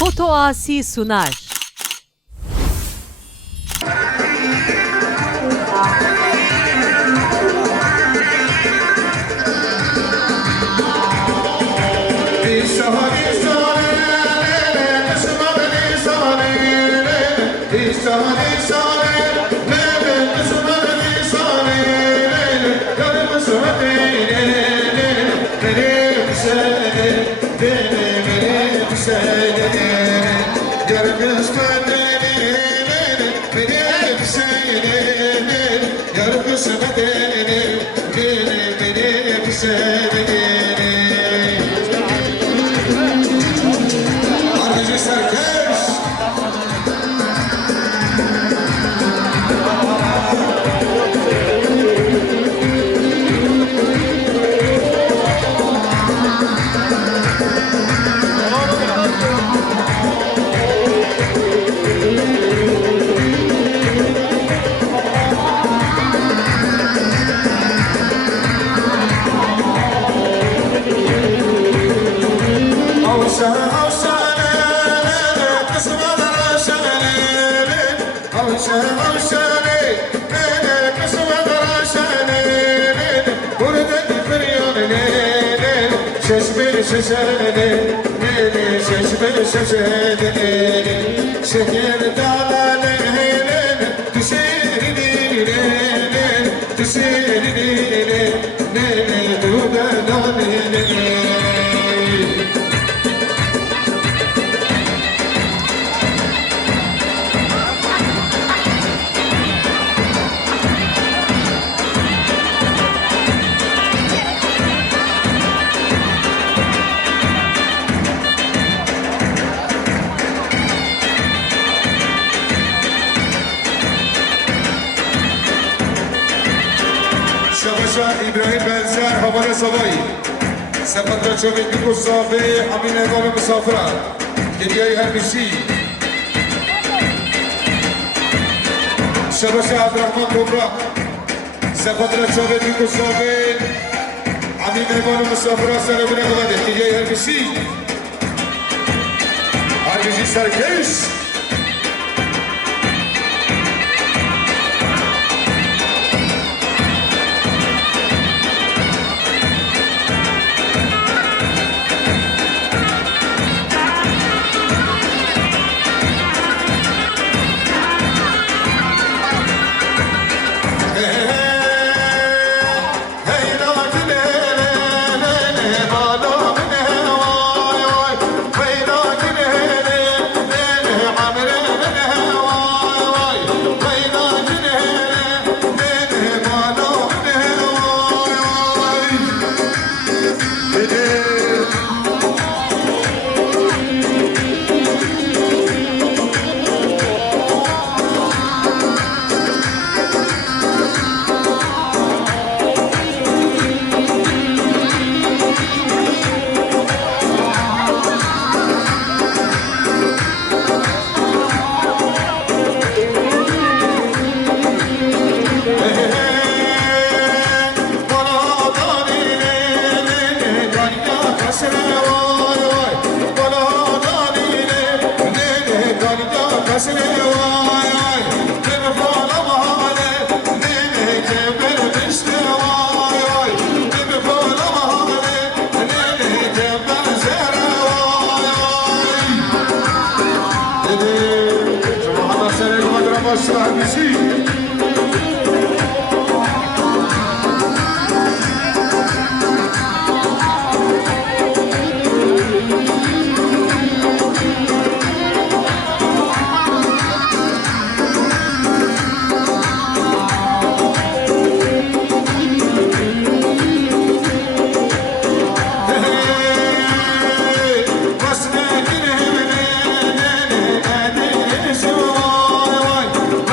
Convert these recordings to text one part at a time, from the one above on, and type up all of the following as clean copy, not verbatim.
Foto Asi sunar. Şeker dağlarının düşerini ne dudalarını. Şabaşa İbrahim Benzer Havale Savayı Sepatra Çömekli Kusafi Amin Evalı Misafira Geriye Herbisi Şabaşa Abdurrahman Toprak Sepatra Çömekli Kusafi Amin Evalı Misafira Selamine Kavade Geriye Herbisi Herbisi Serkeş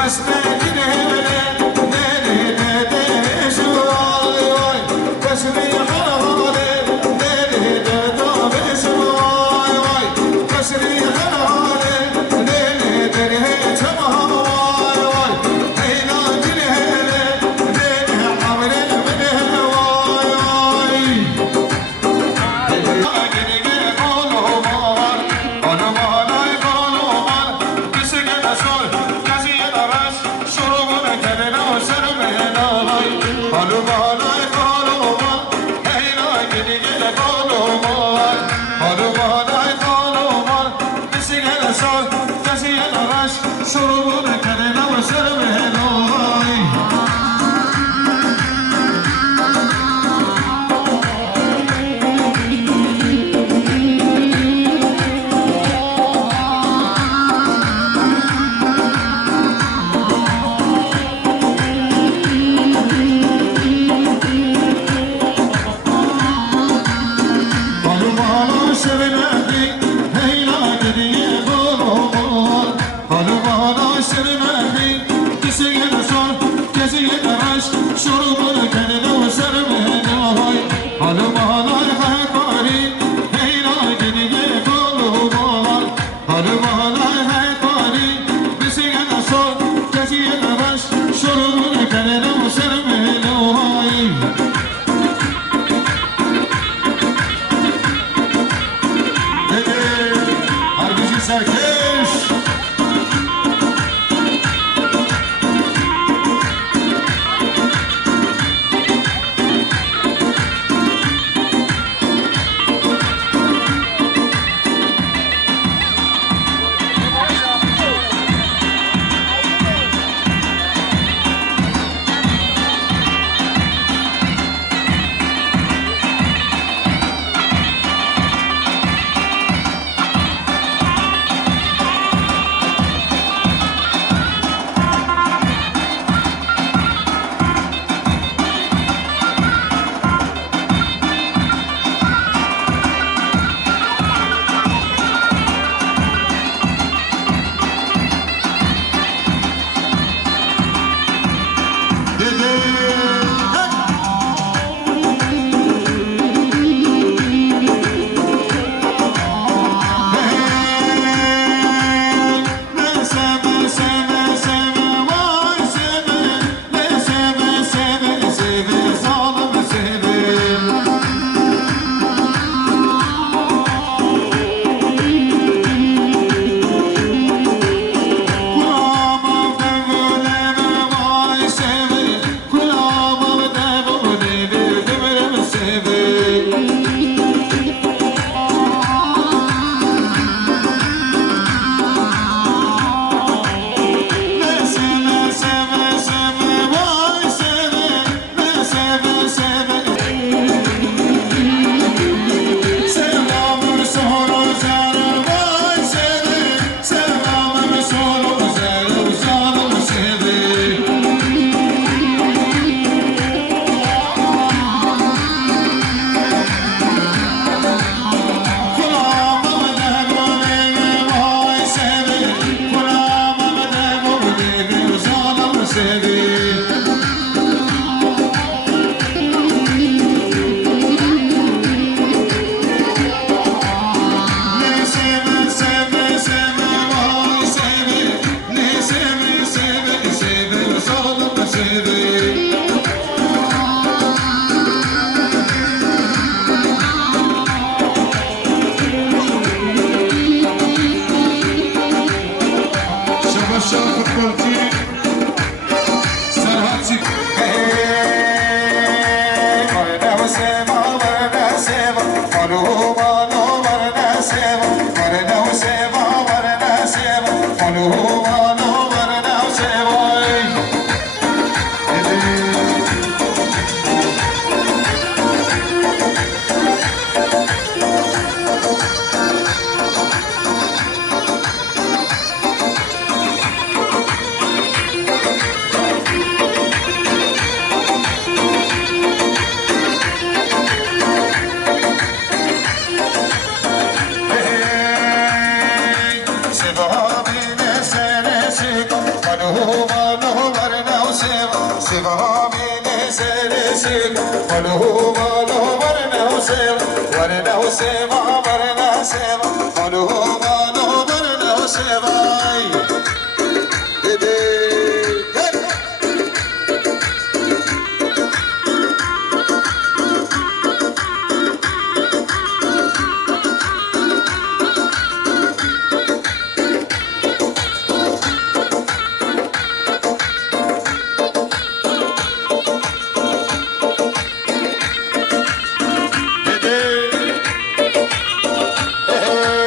Let's Hey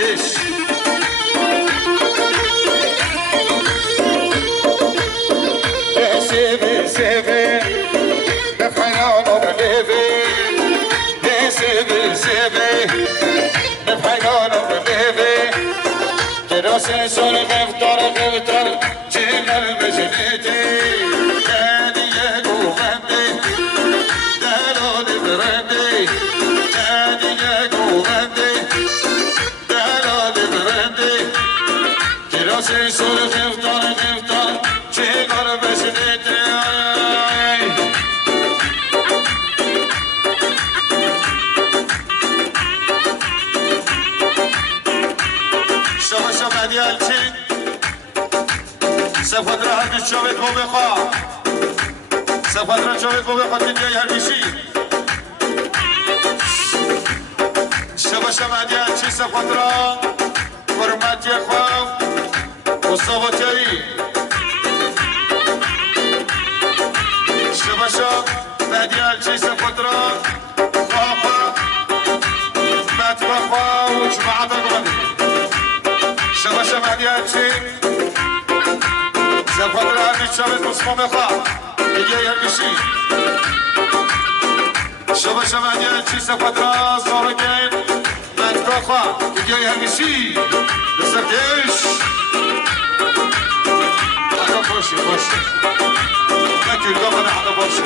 كيش سيبي سيبي نفحنا نبليبي سيبي سيبي نفحنا نبليبي دراسة سر غفتر غفتر جمال مجنيتي كاني يقو غندي دلالي برندي كاني يقو غندي دلالي برندي دراسة سر غفتر غفتر جمال مجنيتي دیالچی سفت را هر شوید بو بخوا سفت را شوید بو بخوا دیگه هر بیشی شبا دیالچی سفت را فرمتی خواه و صوتیری شبا دیالچی سفت را خواه مت بخوا و جماعت قبلی شبا دیالچی سفت را هر شوید بو بخوا دیگه هر بیشی شبا دیالچی سفت را زورگین خوا دیگه همیشی بسرکش حالا باشی باشی نکل دامن حالا باشی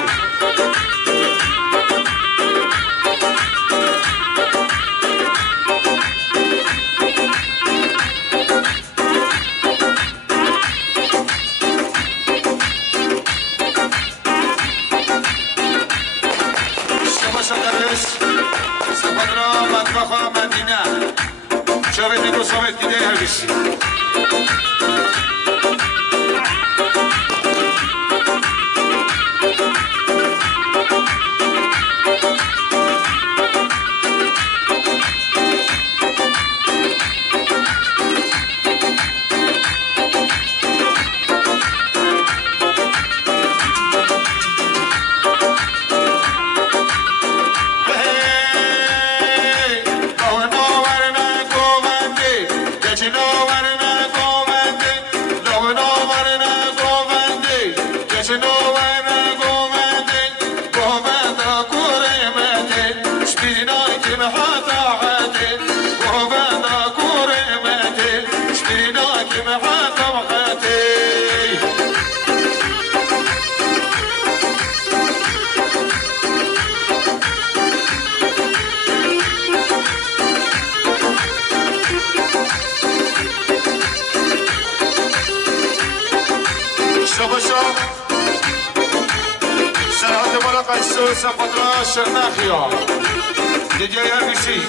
شاید دیگه سومت دیگه هر بیشی سفت را شرناخیا دیگه هر بیشی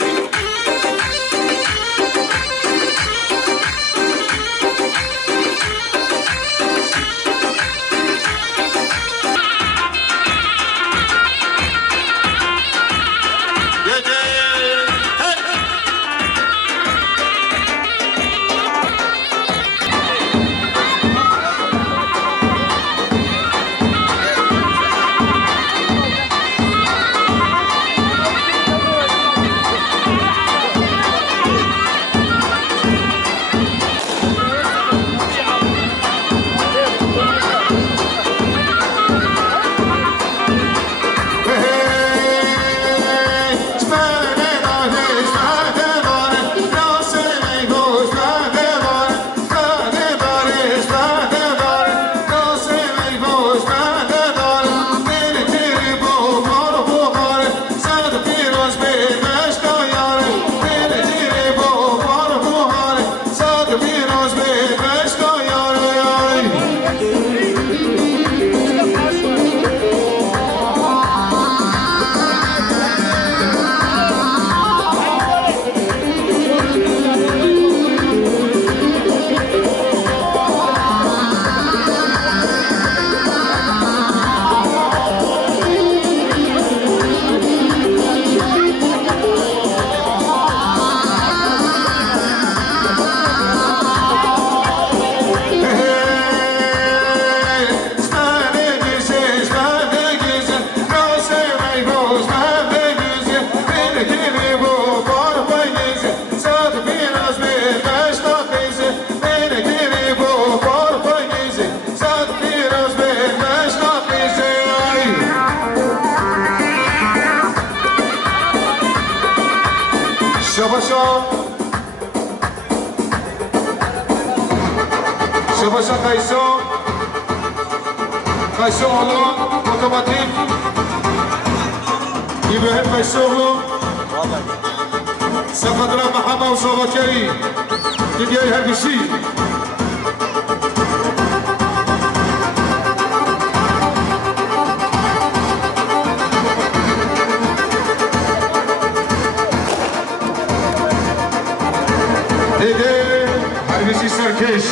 شباشا قيسو هولون اوتوماتيك إبراهيم قيسوغلو سفدرا محمد وصوبكري كدياي هربشي هربشي سركش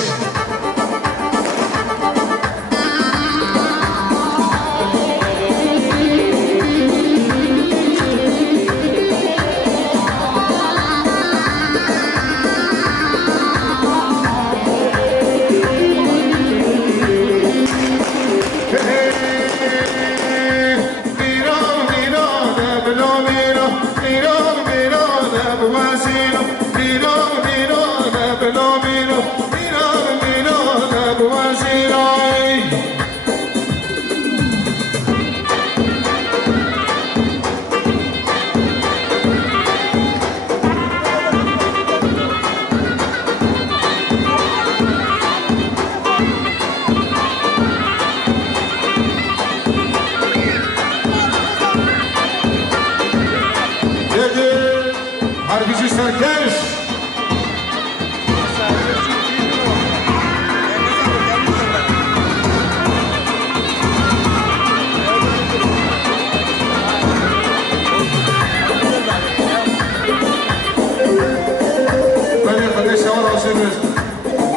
هربشي سركش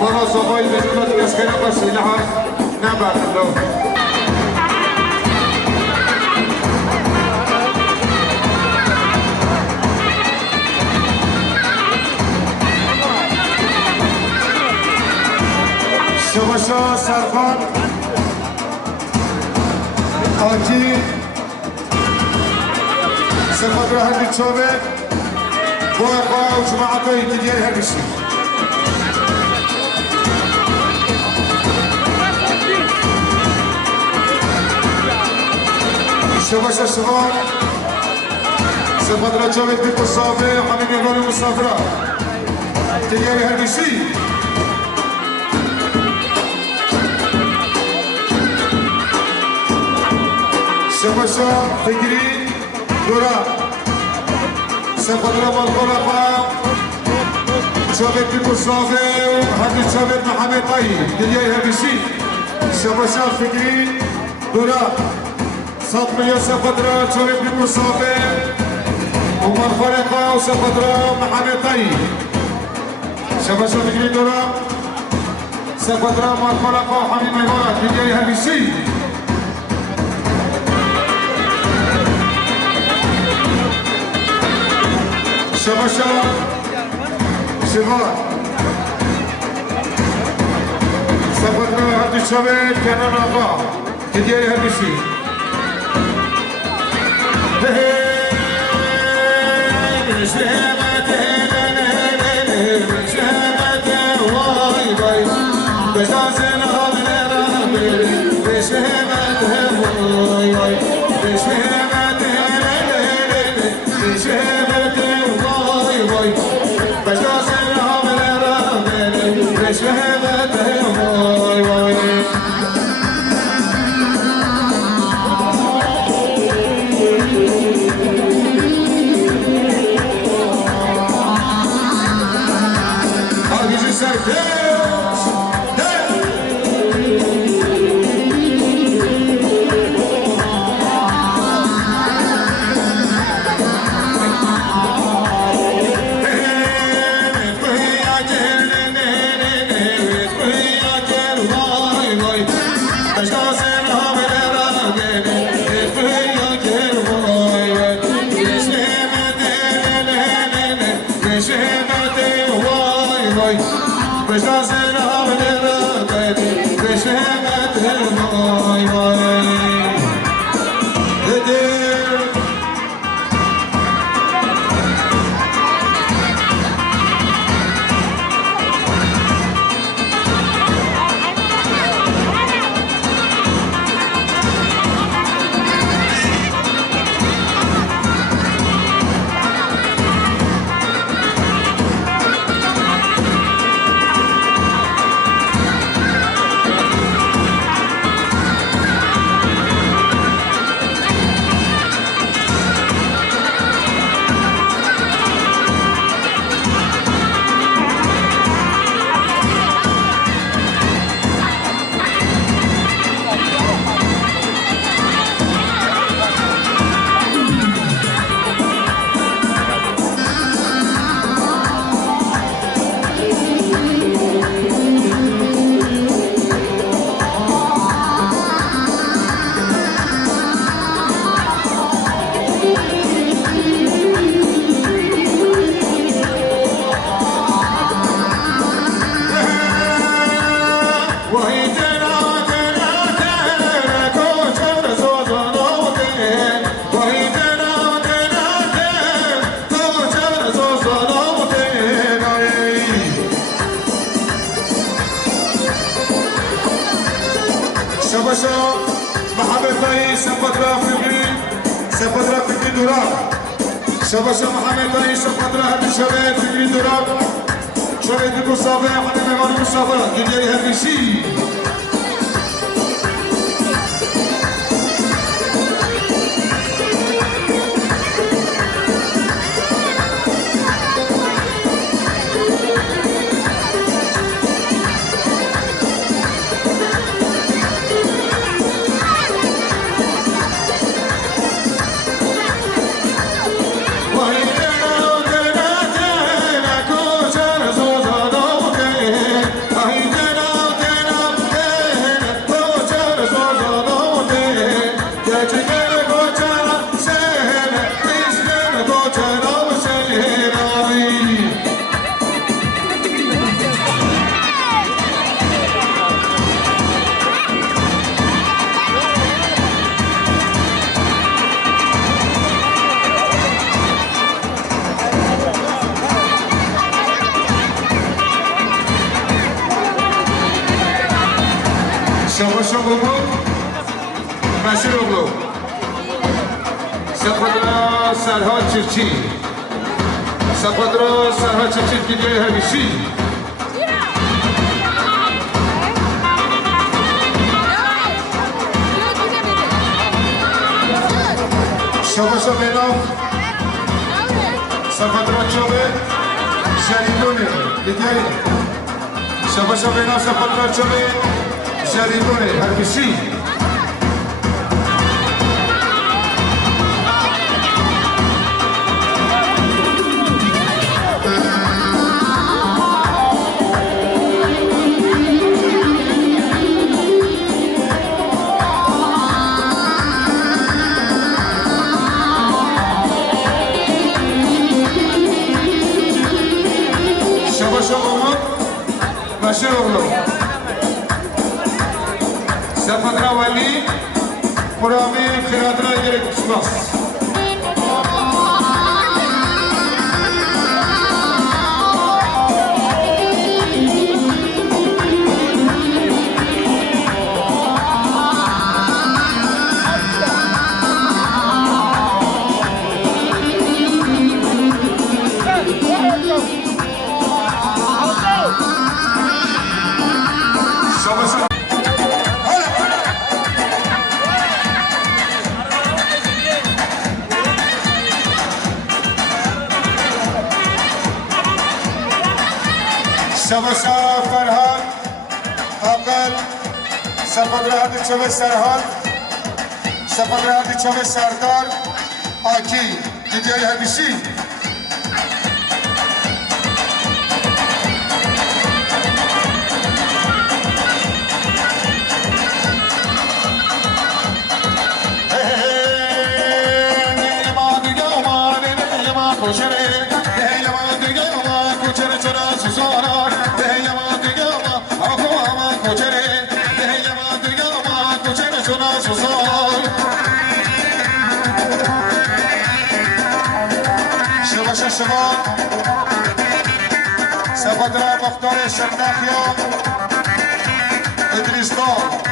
مرة صبايا بجملة كاسكينة بس لحظ نبات له شباشا سرخان آجی سفت را هندی چوبه با اقواه و جماعتایی که دیگه هرگشی شباشا شبان سفت را چوبه بی قصابه همین یگان مسافره که دیگه هرگشی شباشا فکری دورا سفدرا بالقرقا شابت المصافي وهذا شابت محمد طيب دليل هبشي شباشا فكري دورا صدمية سفدرا شابت المصافي ومن فرقا وسفدرا محمد طيب شباشا فكري دورا سفدرا من فرقا وحميد مبارك دليل هبشي شباشا شباب سفدرا هذا الشباب كان نافع تديري هالشي شباشا محمد باي سبترا فكري دوران شباشا محمد باي سبترا هدي شباب فكري دوران شباب دكو صافي حنا ميمانو مسافرة كديري هفيشي شباشا بابا ماشي روبلو سپدرا سرها چرچی سپدرا سرها چرچی که جای همیشی شباشا بینام سپدرا چوبه شریدونه دیگری شباشا بینام سپدرا چوبه شریدونه همیشی ماشي روبلو سپدرا ولی مرامي خيراتنا يجري كسباس شباشا فرهاد اول سپدرا هدی چوبه سرحال سپدرا هدی چوبه سردار آکی دیگری همیشی شباشا شما سپدرا مختار شرنخیا ادریستان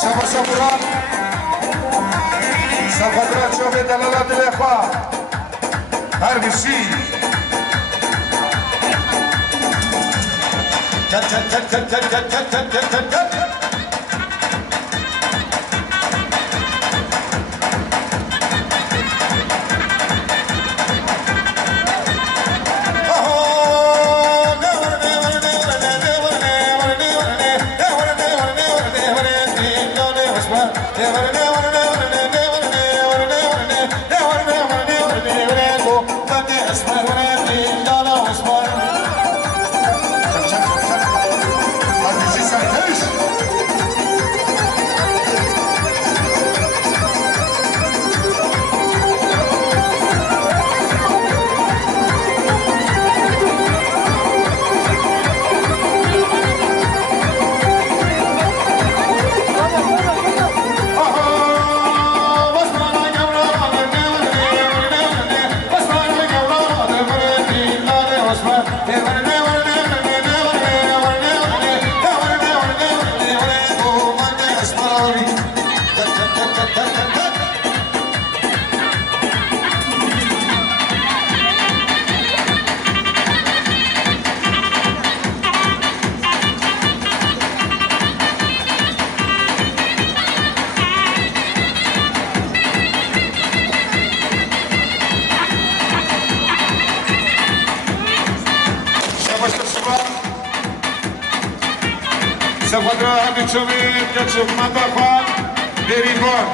شباشا مراد سپدرا چوبه دلالات الاخوان هر بشی کت کت کت کت کت کت کت کت کت کت سفدرا بچومید کچوب مدافع دریوان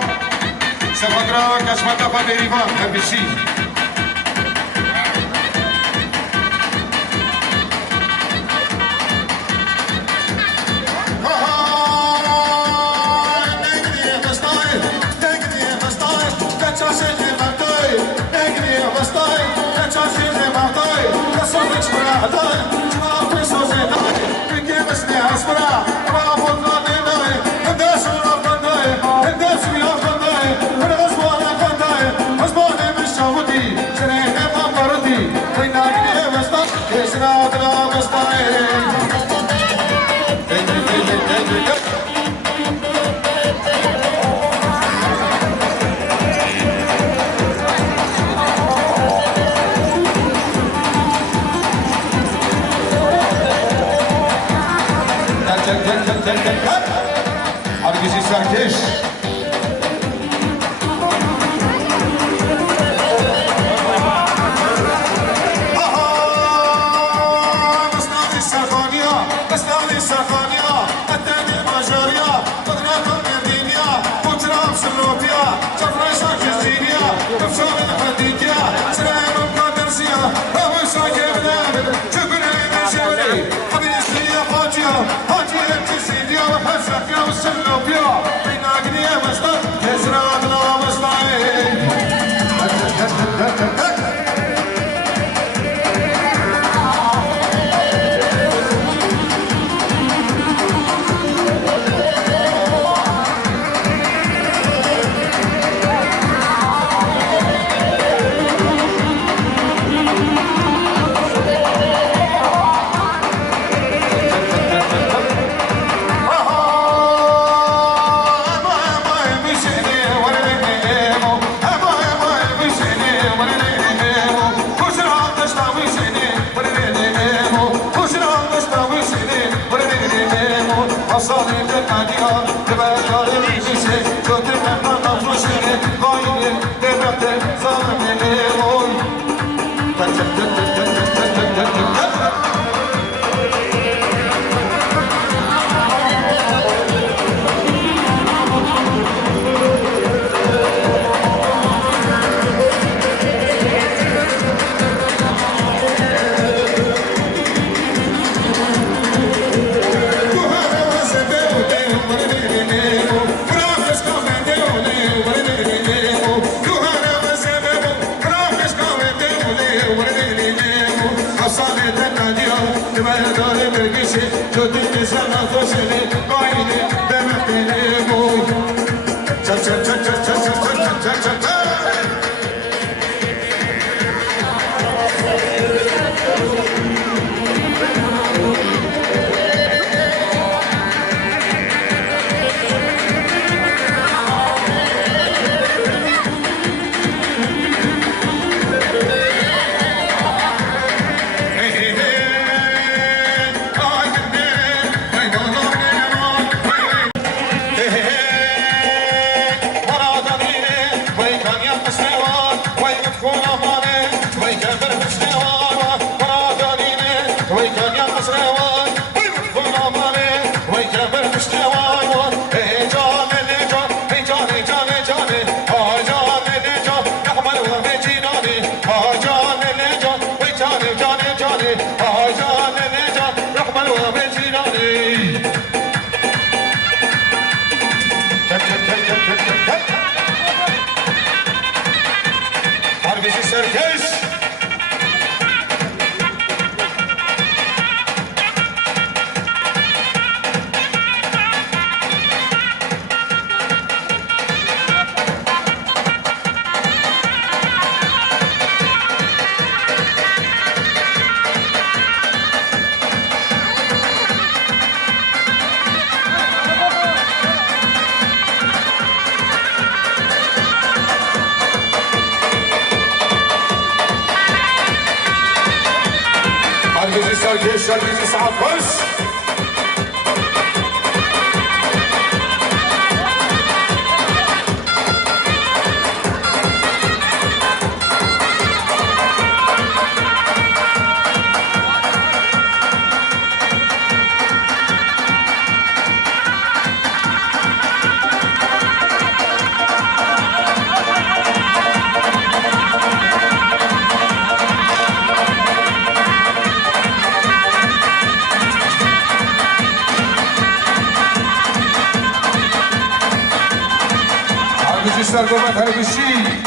سفدرا کچ مدافع دریوان همیشی Herkesi serkeş. Herkese saat baş. مستر قومت هربشی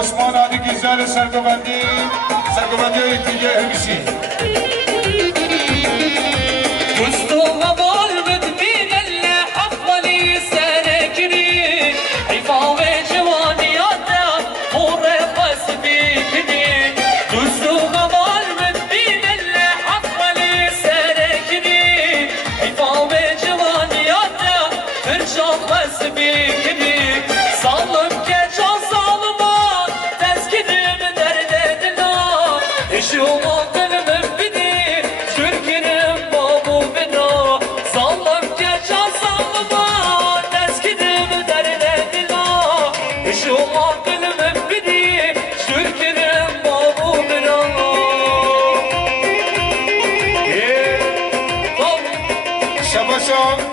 عثمان علی گیزار سرگوبندی های دیگه همیشی دوستو غبال بدبین اللي حفظني سنكني عفاو جوانياته ورقص بيكني دوستو غبال بدبين اللي حفظني سنكني عفاو جوانياته ورقص بيكني صلم كجا صالمان تسكنم دردنا شو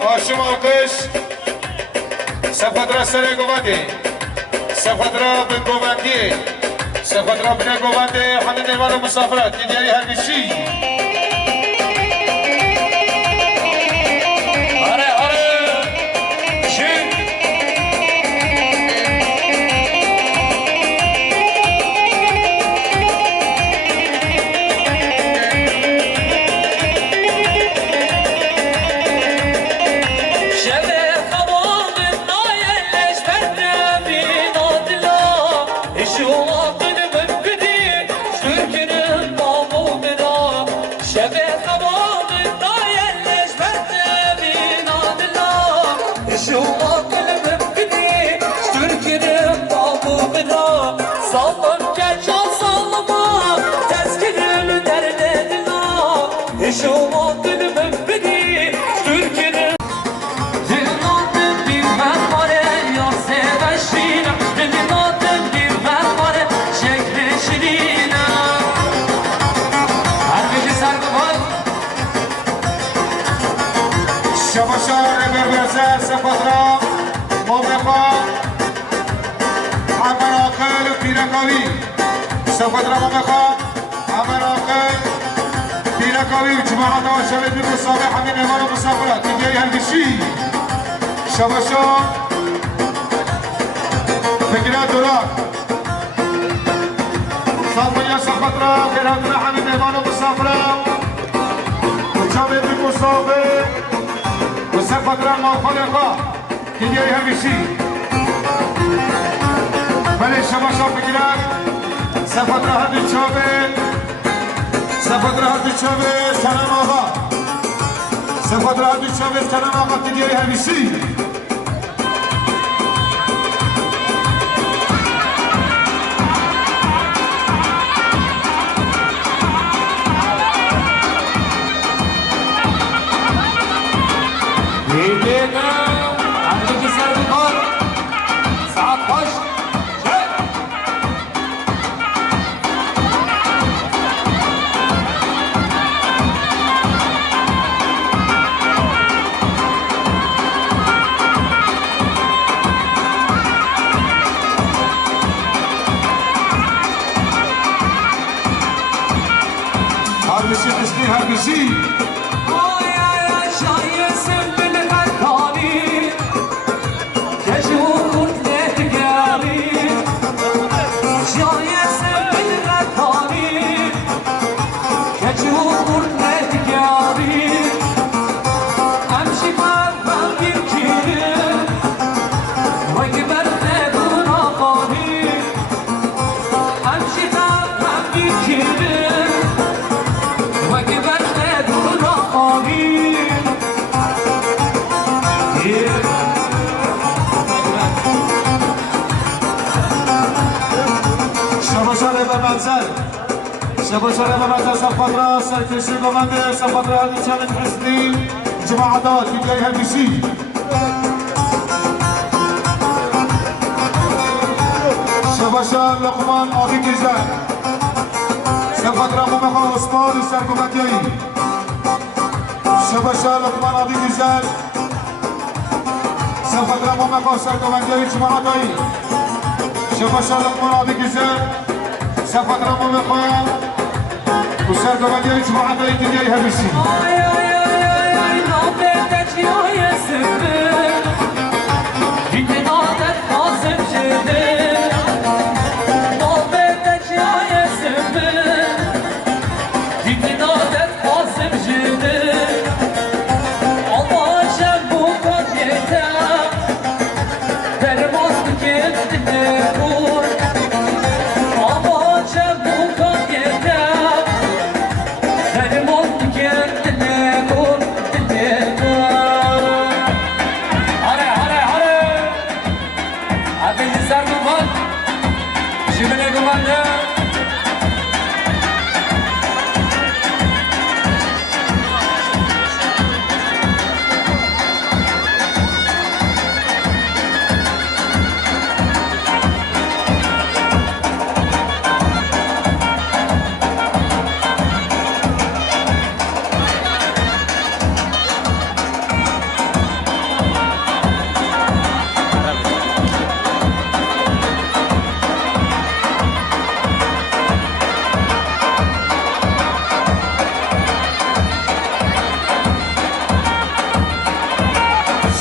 هاشم آقش سفدرا سر گوانده سفدرا به گوانده سفدرا به گوانده همه نیوان مسافرت دیگری هرمیشی شباشار بربرزه سفدرا مومقا عمراقل پیرکاوی سفدرا مومقا عمراقل پیرکاوی جماعت آشاره بی مصابه همین ایمان و مسافرات دیگری هنگشی شباشار فکره دوران سالمانیا سفدرا خیراتنا همین ایمان و مسافرات جامعه بی مصابه سفدرا موخلقا دیگری همیشی بله شما بگیرن سفدرا هدی چابه سفدرا هدی چابه کنم آقا سفدرا هدی چابه کنم آقا دیگری همیشی هرگزی اسمی هرگزی شباشاره و منزل سفدرا سرکشی گمانده سفدرا هدی چمن حسنی جماعت داد دیگری هرگشی شباشار لقمان آقی گیزن سفدرا مومقا عثمان سرگوبندیایی شباشار لقمان آقی گیزن سفدرا مومقا سرگوبندیایی جماعت دایی شباشار لقمان آقی گیزن سفدرا مومقا وسرگوبندی های جماعت های دیگری همیشی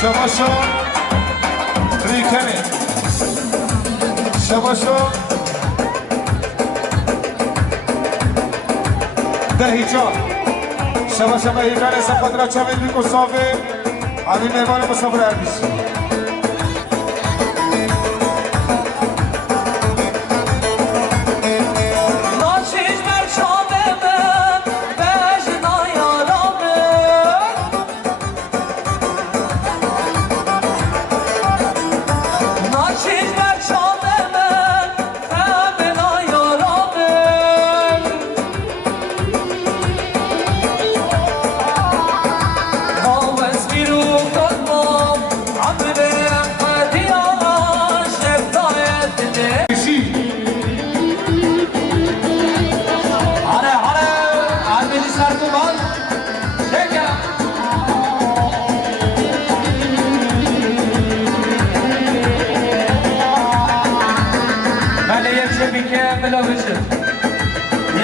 شباشو ریکنه شباشو دهیجان شباشو دهیجان سپادرا چاوید بی کسافه همین مهمان مسافر عربیسی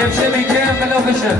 يمشي بكامل وبشر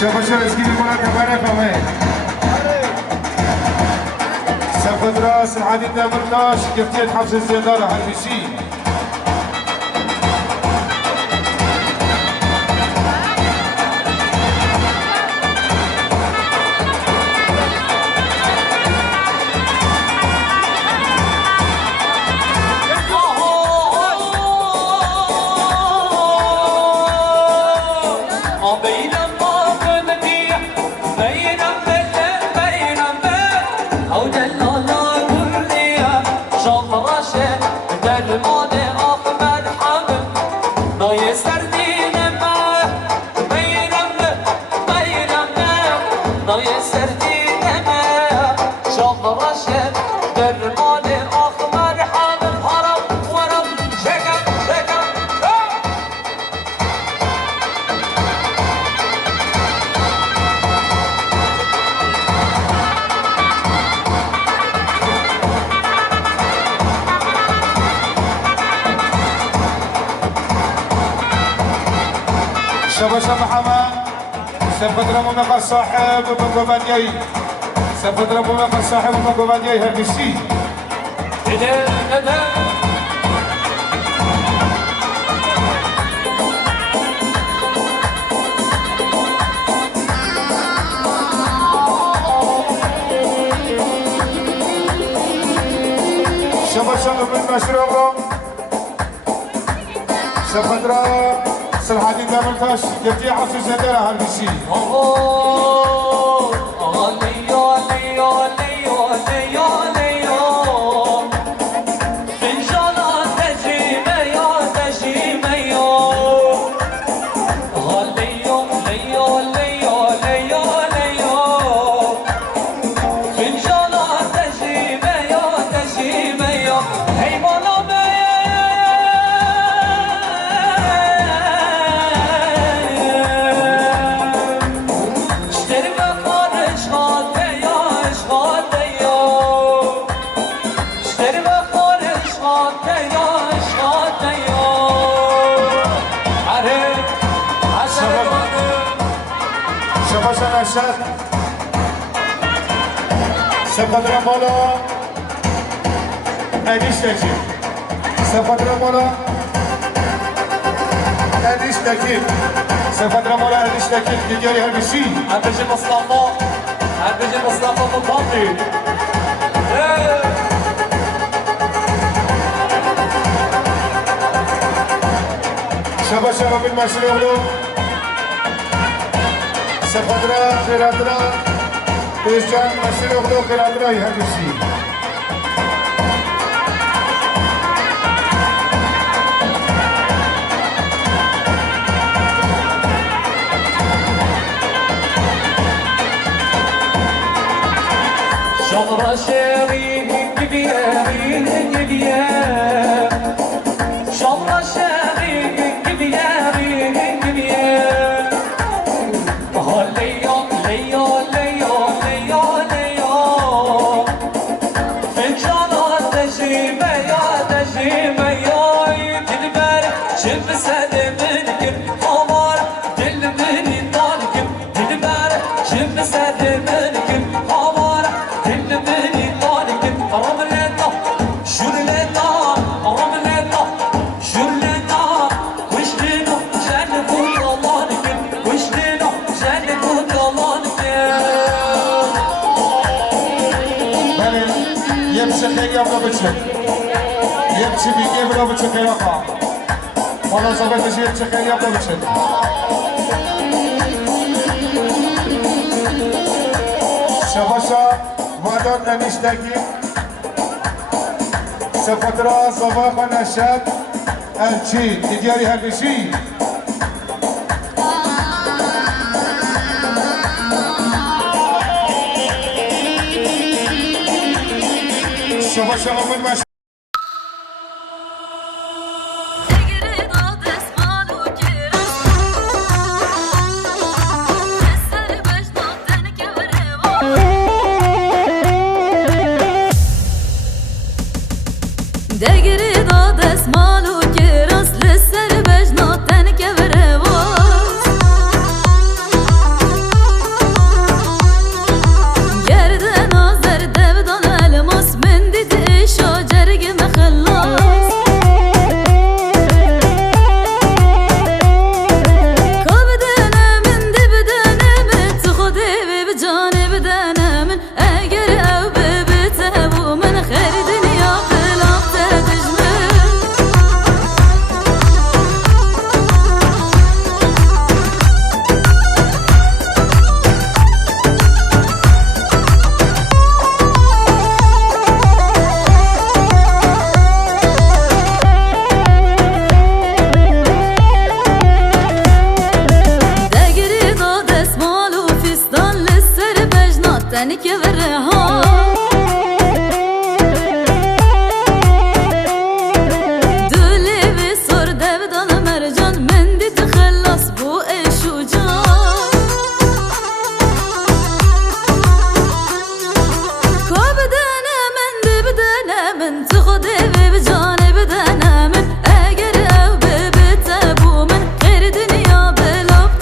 شباشو اسکیلی کنن که برفهمه سپادرا سعادت دمرتاش گفتید حفظ الزيادة حربيسي Oh, شباشا محمد سيضربوا مقا صاحب ومقوبانيي سيضربوا مقا صاحب ومقوبانيي هربسي شباشا من مشروبهم سيضرب سلحادي دامنتاش يبتي عصر زدرة هربسي شباشا نشد سپدر مولا انیشتکی سپدر مولا انیشتکی سپدر مولا انیشتکی دیگری هربشی هربشی مصطفى هربشی مصطفى مطمئن شباشا رو بالمشروع سپدرا خیراترا پیشجان مشروع رو خیراترا هربشی شمرة شيرين كبيرين كبير شمرة شيرين كبيرين كبير هالليو ليو ليو ليو ليو فنجانات تجيبه يا تجيبه يا تدبر شب سلمنكم قمر دل من طالكم تدبر شب سلمنكم قمر يمشي خير يبغى بتشك يمشي بيجي بلا بتشك يقع والله صبرت شيء يمشي خير يبغى بتشك شباشا وادات انشتكي سفترة صباح نشاد الشي تجاري هالشي شباشا أول ما دگری داد اسمالو که راست لسر بجناتن که بره واس گرده نازر دودان الماس من دید ایشا جرگ مخلاص کل بدنه من دی بدنه من تو خودی بی بجانه بدنه من اگر او ببته و من خیر دنیا تنك برها دولي بصور دبدان مرجان من دي تخلص بو ايش وجان كو بدانا من دي بدانا من تخدي بجاني بدانا من اگر او ببتابو من غير دنيا بلوب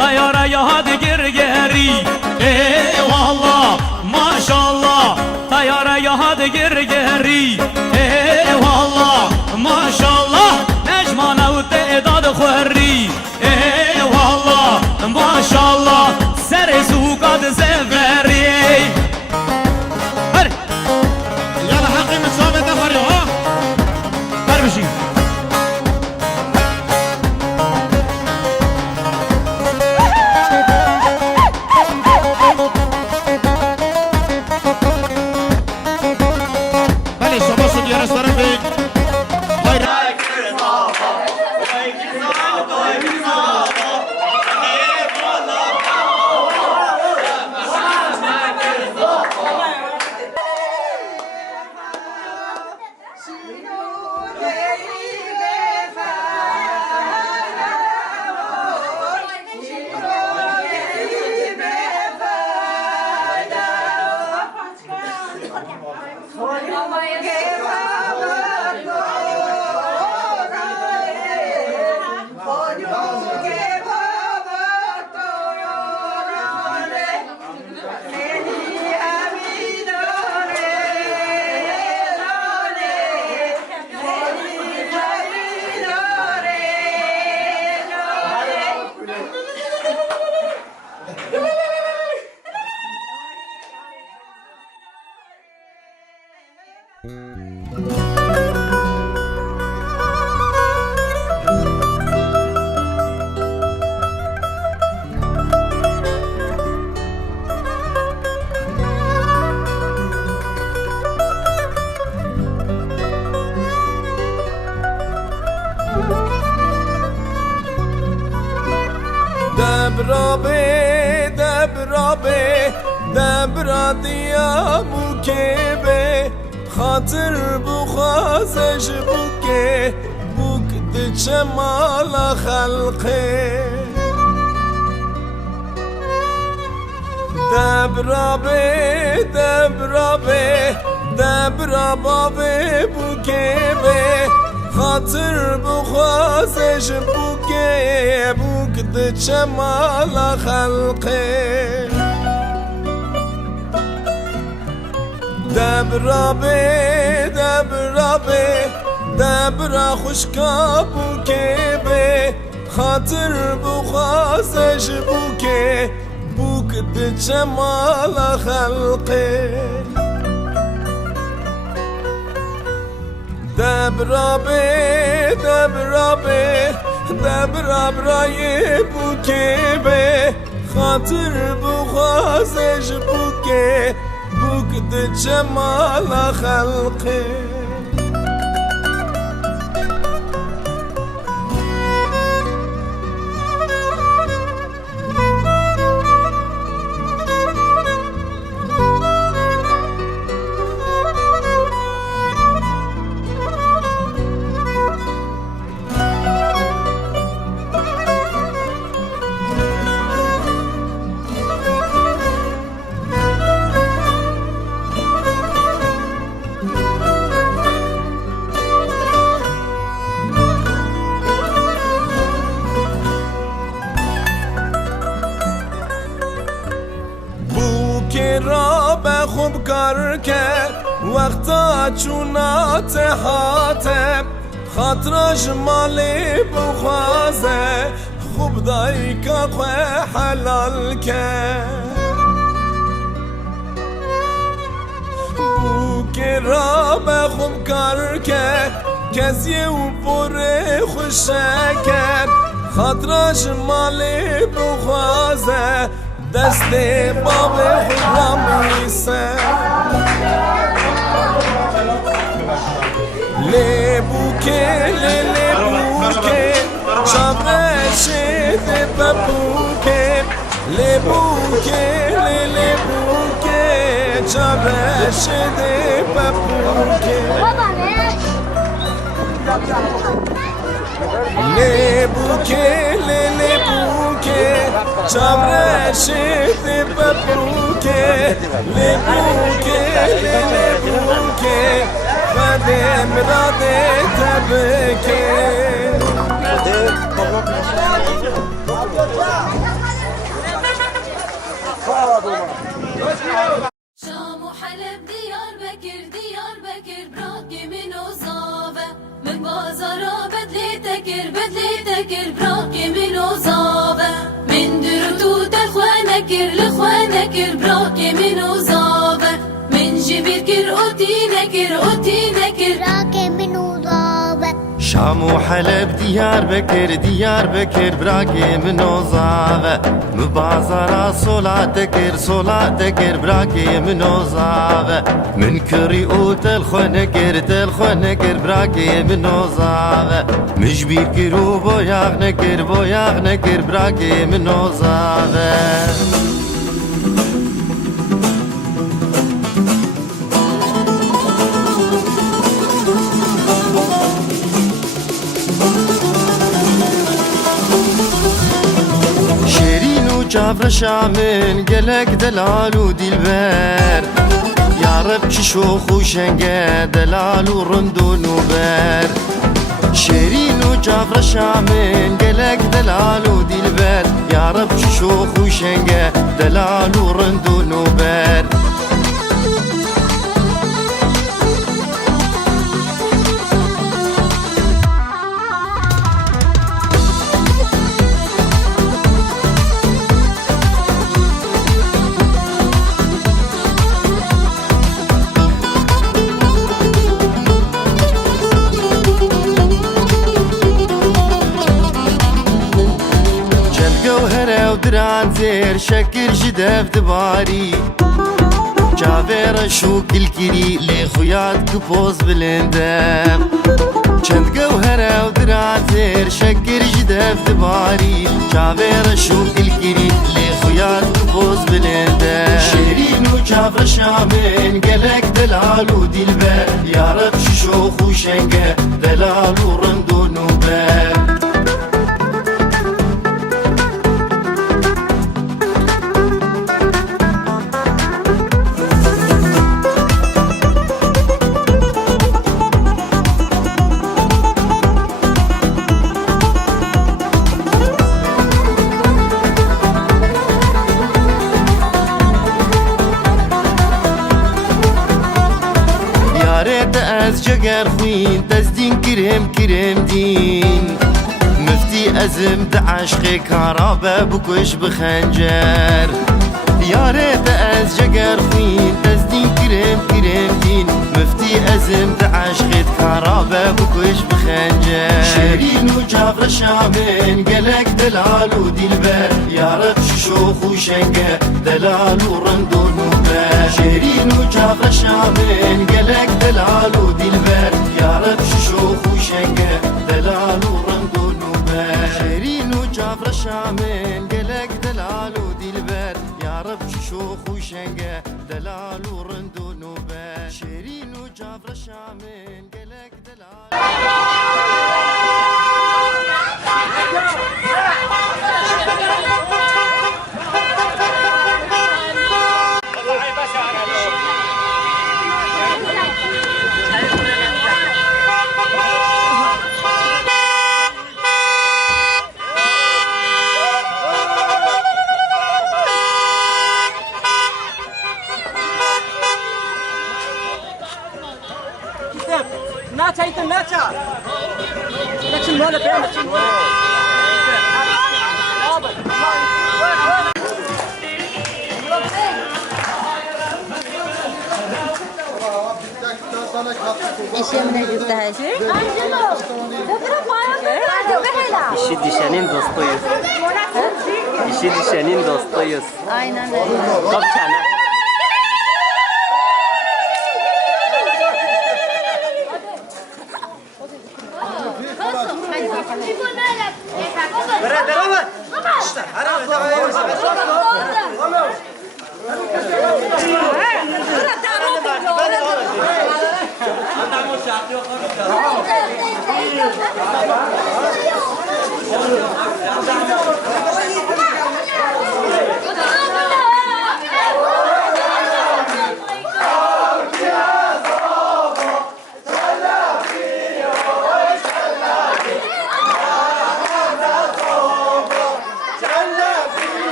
طيارة يا هاد قرقري اي والله ما شاء الله طيارة يا هاد قرقري اي والله ما شاء الله نجمانة وتعداد خوري اي والله ما شاء الله سر سوقات زفري هري يلا حقي من صوبة دخري ها برمشي بلي شما شد يا رستوران بيك دبرا دیا بوکه خاطر بخوازش بوکه بوک دچه مالا خلقه دبرا بابه بوکه خاطر بخوازش بوکه بوک دچه مالا خلقه دبرا خوشکا بوکه به خاطر بخوازش بوکه بوک دچه مالا خلقه دبرا برای بوکه به خاطر بخوازش بوکه بوك دچه مالا خلقه خوب کار کرد وقتا چونات حاتم خاطرش مالی بخوازه خوب دایی که خواه حلال کرد بو که را به خوب کار کرد کسی او پر خوشه کرد خاطرش مالی بخوازه دست باب خرامیسه لیبوکه چابرشه ده ببوکه لیبوکه چابرشه ده ببوکه لیبوکه چابرشه ده ببوکه لیبوکه بدم را ده تبکه شام وحلب دياربكر دياربكر براكي من وزافة من بازارا بدلي تكر براكي من وزافة من درتوت الخوانكر لخوانكر براكي من وزافة من جبير كر أوتي نكر براكي من وضابة شام وحلب دياربكر دياربكر براكي من وزافة مبازرة صلاتكر براكي من وزافة من كريوت الخنكر براكي من وزافة مجبير كرو بوياغنكر براكي من وزافة جافر شامن قلق دلال ودلبر يا رب شوخ وشنقه دلال ورندون وبر شيرين وجافر شامن قلق دلال ودلبر يا رب شوخ وشنقه دلال ورندون وبر دران زير شكر جدف دباري جافير شوك الكري لي خويات كبوز بلندم چند جوهرة ودران زير شكر جدف دباري جافير شوك الكري لي خويات كبوز بلندم شيرين وجافر شامن قلق دلال ودلبر يا رب شوخ وشنقه دلال ورندون وبر از جگر خوین تزدین کرم دین مفتي ازم دعشق كهربا بكش بخنجر يا ريت از جگر خوین تزدین کرم دین مفتي ازم دعشق كهربا بكش بخنجر شيرين وجافر شامن قلق دلال ودلبر يا رب شوخ وشنقه دلال ورندون وبر شيرين وجافر شامن قلق دلال ودلبر يا رب شوخ وشنقه دلال ورندون وبر شيرين وجافر شامن قلق دلال ودلبر يا رب شوخ وشنقه دلال ورندون وبر شيرين وجافر شامن قلق دلال ناچا ایتن ناچا لكن ما نبيع İşi düşenin dostuyuz. İşi düşenin dostuyuz. Aynen öyle. Kapçana.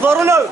ضروري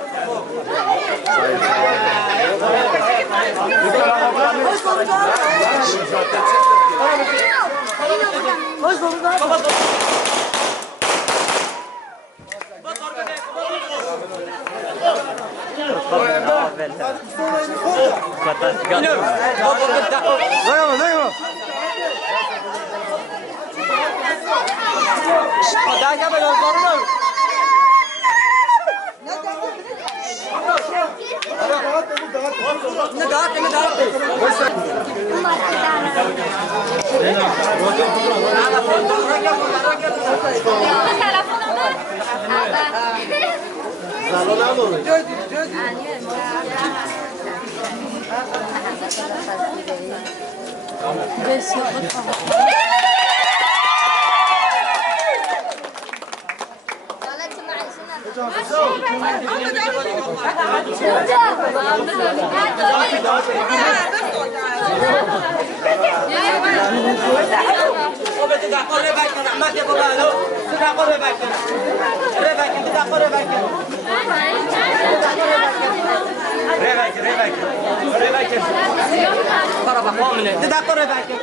ضرب قومنا تدعى قربك